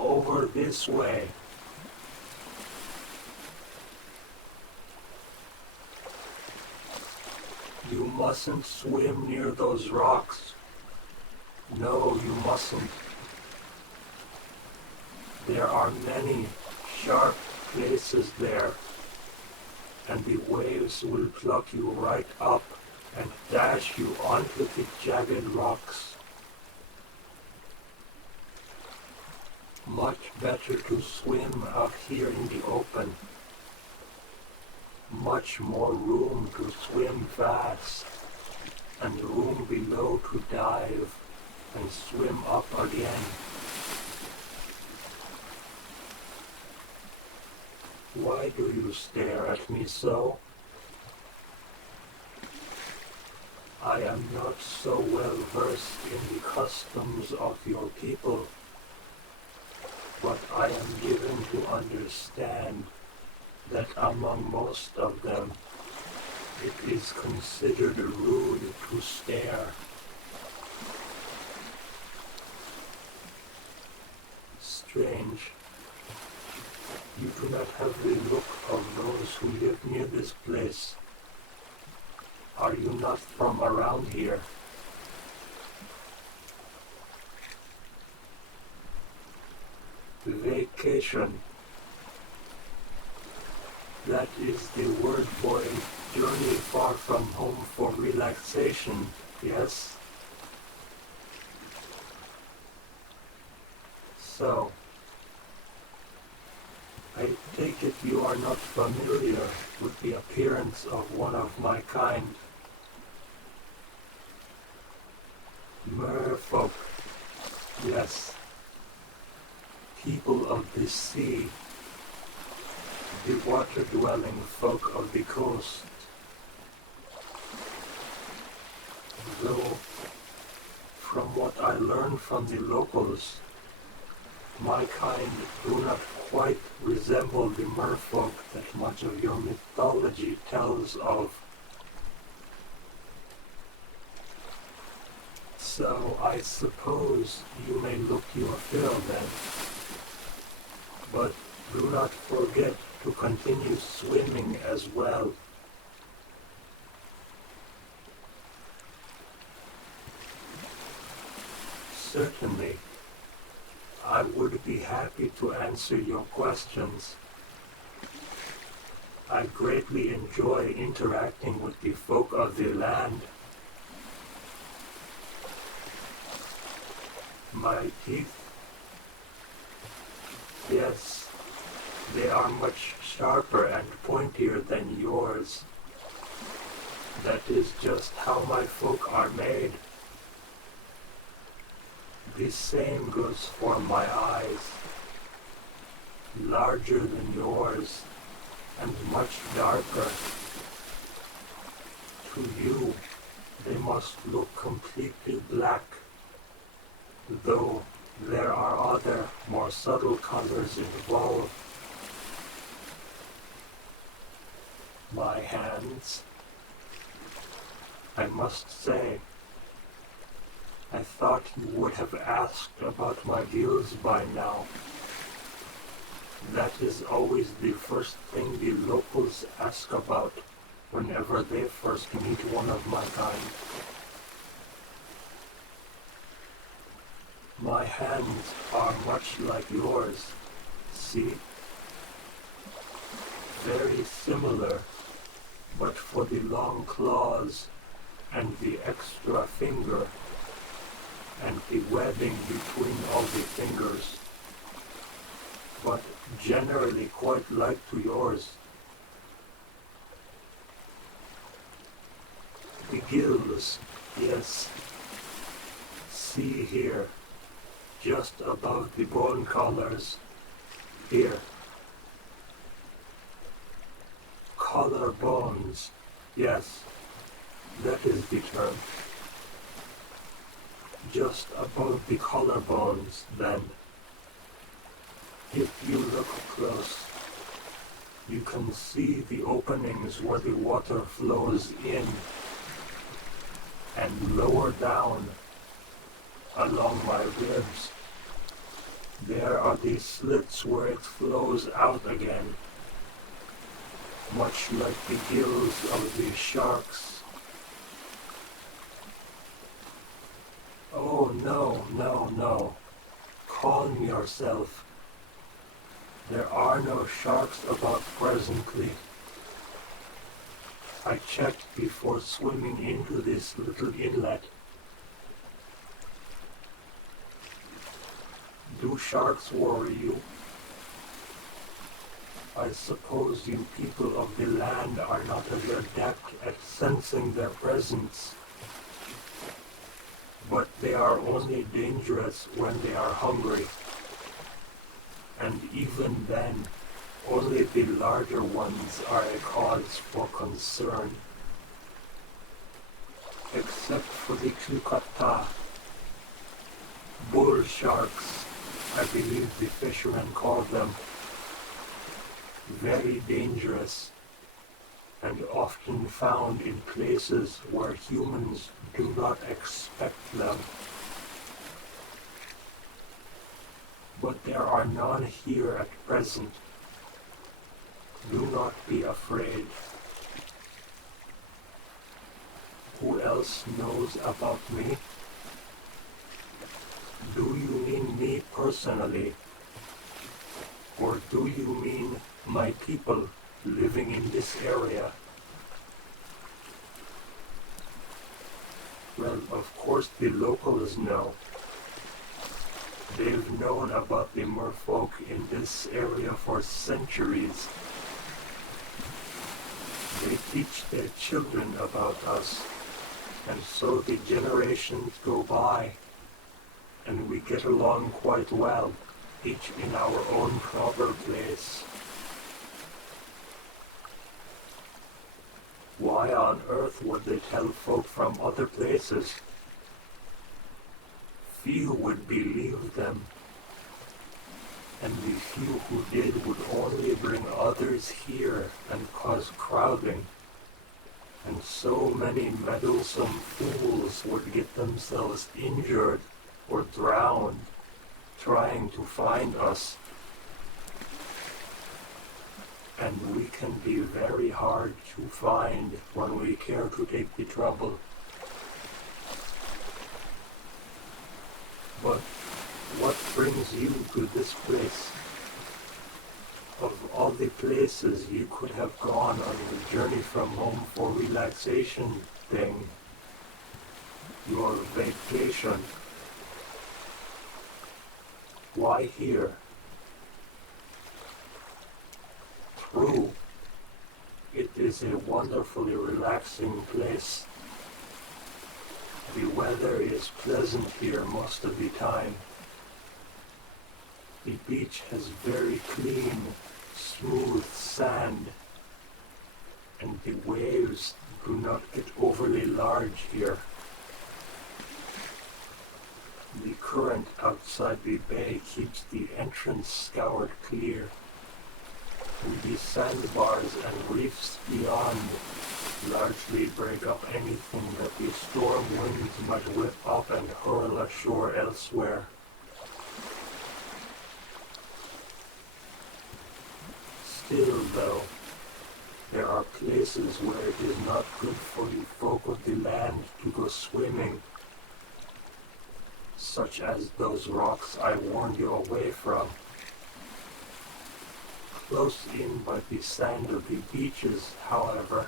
over this way. You mustn't swim near those rocks. No, you mustn't. There are many sharp places there, and the waves will pluck you right up and dash you onto the jagged rocks. Much better to swim out here in the open. Much more room to swim fast, and room below to dive and swim up again. Why do you stare at me so? I am not so well versed in the customs of your people, but I am given to understand that among most of them, it is considered rude to stare. Strange. You do not have the look of those who live near this place. Are you not from around here? Vacation. That is the word for a journey far from home for relaxation, yes. So, I take it you are not familiar with the appearance of one of my kind. Merfolk, yes. People of the sea. The water-dwelling folk of the coast. Though, from what I learned from the locals, my kind do not quite resemble the merfolk that much of your mythology tells of. So I suppose you may look your fill then. But do not forget to continue swimming as well. Certainly, I would be happy to answer your questions. I greatly enjoy interacting with the folk of the land. My teeth, yes, they are much sharper and pointier than yours. That is just how my folk are made. The same goes for my eyes. Larger than yours, and much darker. To you, they must look completely black, though there are other, more subtle colors involved. My hands, I must say, I thought you would have asked about my gills by now. That is always the first thing the locals ask about whenever they first meet one of my kind. My hands are much like yours, see? Very similar, but for the long claws and the extra finger and the webbing between all the fingers, but generally quite like to yours. The gills, yes. See here, just above the bone collars. Here. Collar bones, yes, that is the term. Just above the collarbones, then. If you look close, you can see the openings where the water flows in, and lower down, along my ribs, There are these slits where it flows out again, much like the gills of the sharks. Oh no, no, no. Calm yourself. There are no sharks about presently. I checked before swimming into this little inlet. Do sharks worry you? I suppose you people of the land are not as adept at sensing their presence, but they are only dangerous when they are hungry, and even then, only the larger ones are a cause for concern. Except for the Klukata, bull sharks, I believe the fishermen call them. Very dangerous, and often found in places where humans do not expect them. But there are none here at present. Do not be afraid. Who else knows about me? Do you mean me personally? Or do you mean my people living in this area? Well, of course the locals know. They've known about the Merfolk in this area for centuries. They teach their children about us, and so the generations go by, and we get along quite well, each in our own proper place. Why on earth would they tell folk from other places? Few would believe them, and the few who did would only bring others here and cause crowding, and so many meddlesome fools would get themselves injured or drowned trying to find us. And we can be very hard to find when we care to take the trouble. But what brings you to this place? Of all the places you could have gone on your journey from home for relaxation thing, your vacation, why here? True, it is a wonderfully relaxing place. The weather is pleasant here most of the time. The beach has very clean, smooth sand, and the waves do not get overly large here. The current outside the bay keeps the entrance scoured clear, and the sandbars and reefs beyond largely break up anything that the storm winds might whip up and hurl ashore elsewhere. Still, though, there are places where it is not good for the folk of the land to go swimming, such as those rocks I warned you away from. Close in by the sand of the beaches, however,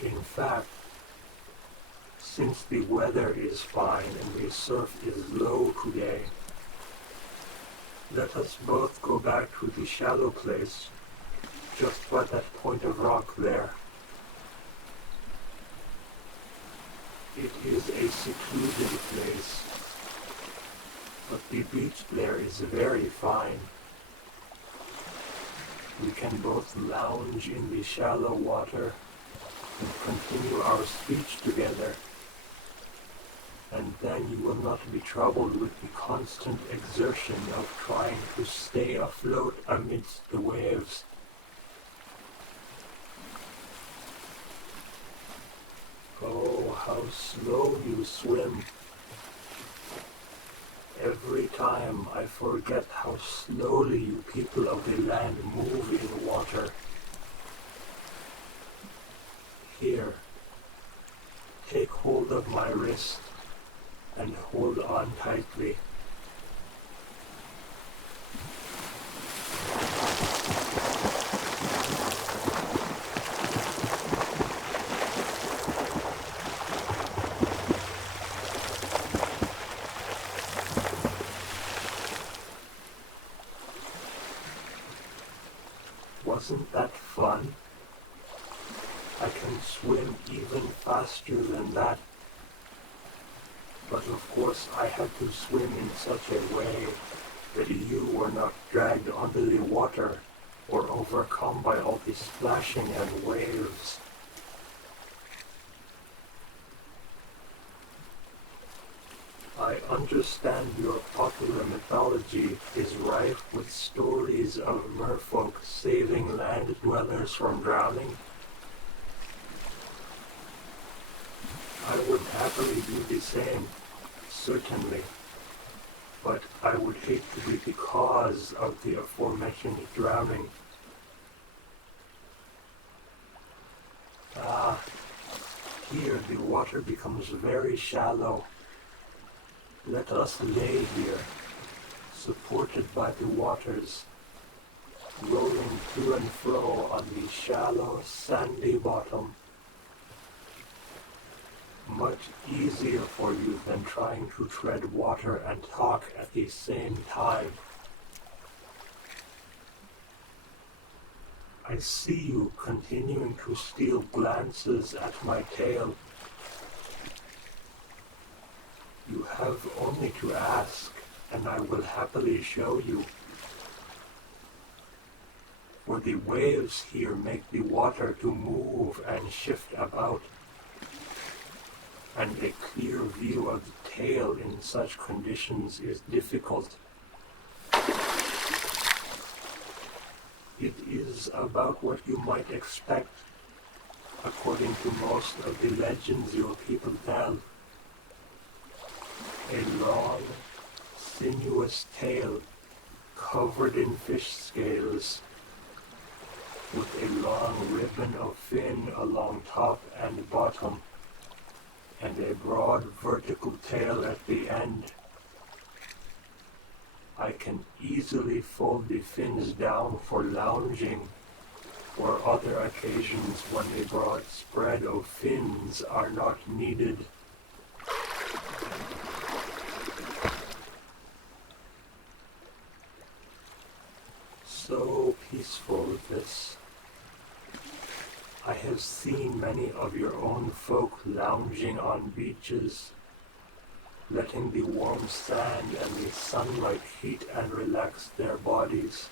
in fact, since the weather is fine and the surf is low today, let us both go back to the shallow place, just by that point of rock there. It is a secluded place, but the beach there is very fine. We can both lounge in the shallow water and continue our speech together, and then you will not be troubled with the constant exertion of trying to stay afloat amidst the waves. Oh, how slow you swim. Every time I forget how slowly you people of the land move in water. Here, take hold of my wrist and hold on tightly. Wasn't that fun? I can swim even faster than that. But of course I had to swim in such a way that you were not dragged under the water or overcome by all the splashing and waves. I understand your popular mythology is rife with stories of merfolk saving land dwellers from drowning. I would happily do the same, certainly, but I would hate to be the cause of the aforementioned drowning. Here the water becomes very shallow. Let us lay here, supported by the waters, rolling to and fro on the shallow, sandy bottom. Much easier for you than trying to tread water and talk at the same time. I see you continuing to steal glances at my tail. You have only to ask, and I will happily show you. For the waves here make the water to move and shift about, and a clear view of the tail in such conditions is difficult. It is about what you might expect, according to most of the legends your people tell. A long, sinuous tail covered in fish scales, with a long ribbon of fin along top and bottom, and a broad vertical tail at the end. I can easily fold the fins down for lounging, or other occasions when a broad spread of fins are not needed. So peaceful this. I have seen many of your own folk lounging on beaches, letting the warm sand and the sunlight heat and relax their bodies.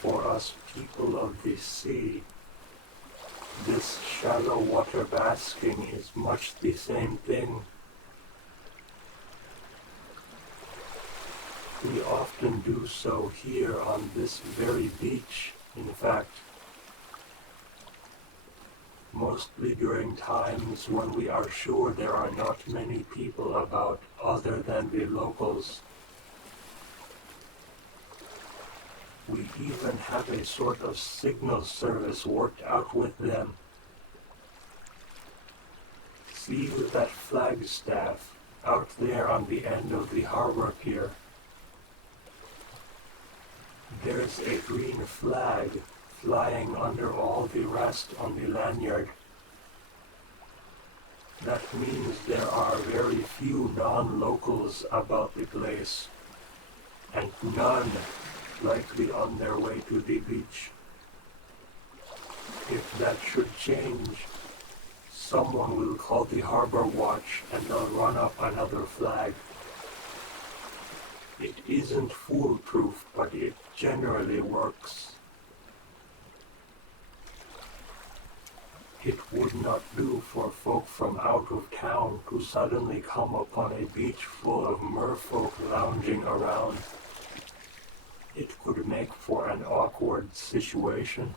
For us people of the sea, this shallow water basking is much the same thing. We often do so here on this very beach, in fact. Mostly during times when we are sure there are not many people about other than the locals. We even have a sort of signal service worked out with them. See that flagstaff out there on the end of the harbor pier? There's a green flag flying under all the rest on the lanyard. That means there are very few non-locals about the place, and none likely on their way to the beach. If that should change, someone will call the harbor watch and they'll run up another flag. It isn't foolproof, but it generally works. It would not do for folk from out of town to suddenly come upon a beach full of merfolk lounging around. It could make for an awkward situation.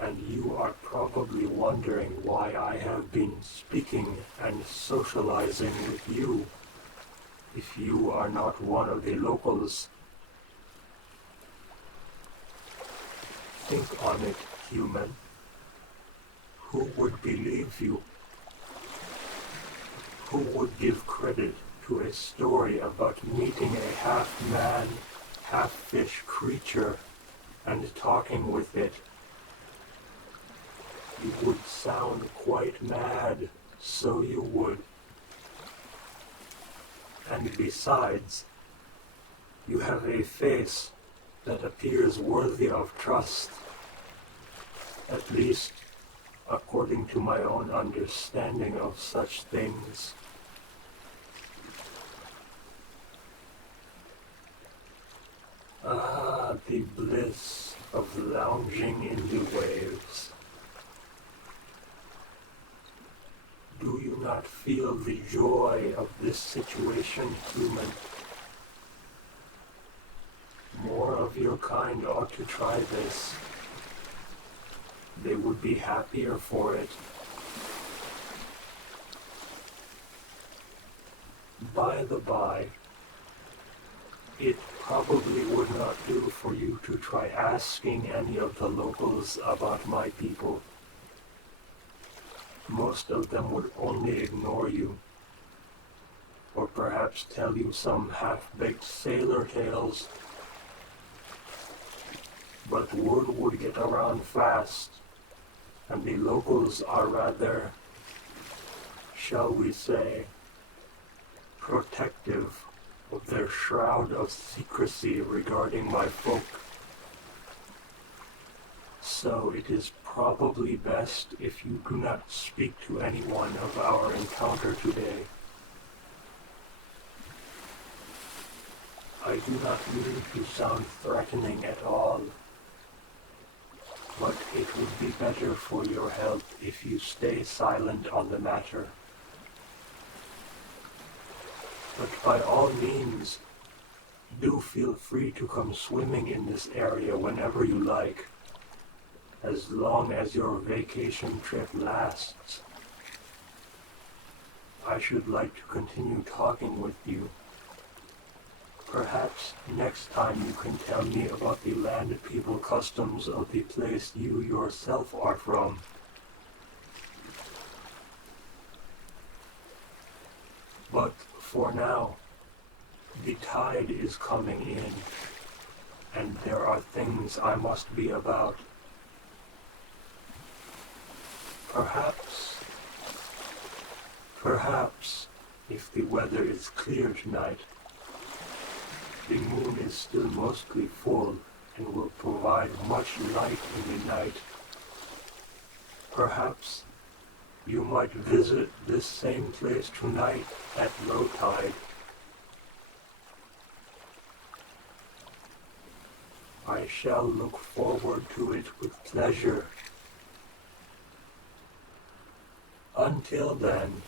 And you are probably probably wondering why I have been speaking and socializing with you if you are not one of the locals. Think on it, human. Who would believe you? Who would give credit to a story about meeting a half-man, half-fish creature and talking with it? You would sound quite mad, so you would. And besides, you have a face that appears worthy of trust, at least according to my own understanding of such things. Ah, the bliss of lounging in the waves. Do you not feel the joy of this situation, human? More of your kind ought to try this. They would be happier for it. By the by, it probably would not do for you to try asking any of the locals about my people. Most of them would only ignore you, or perhaps tell you some half-baked sailor tales. But word would get around fast, and the locals are rather, shall we say, protective of their shroud of secrecy regarding my folk. So it is probably best if you do not speak to anyone of our encounter today. I do not mean to sound threatening at all, but it would be better for your health if you stay silent on the matter. But by all means, do feel free to come swimming in this area whenever you like, as long as your vacation trip lasts. I should like to continue talking with you. Perhaps next time you can tell me about the land people customs of the place you yourself are from. But for now, the tide is coming in, and there are things I must be about. Perhaps, if the weather is clear tonight, the moon is still mostly full and will provide much light in the night. Perhaps you might visit this same place tonight at low tide. I shall look forward to it with pleasure. Until then,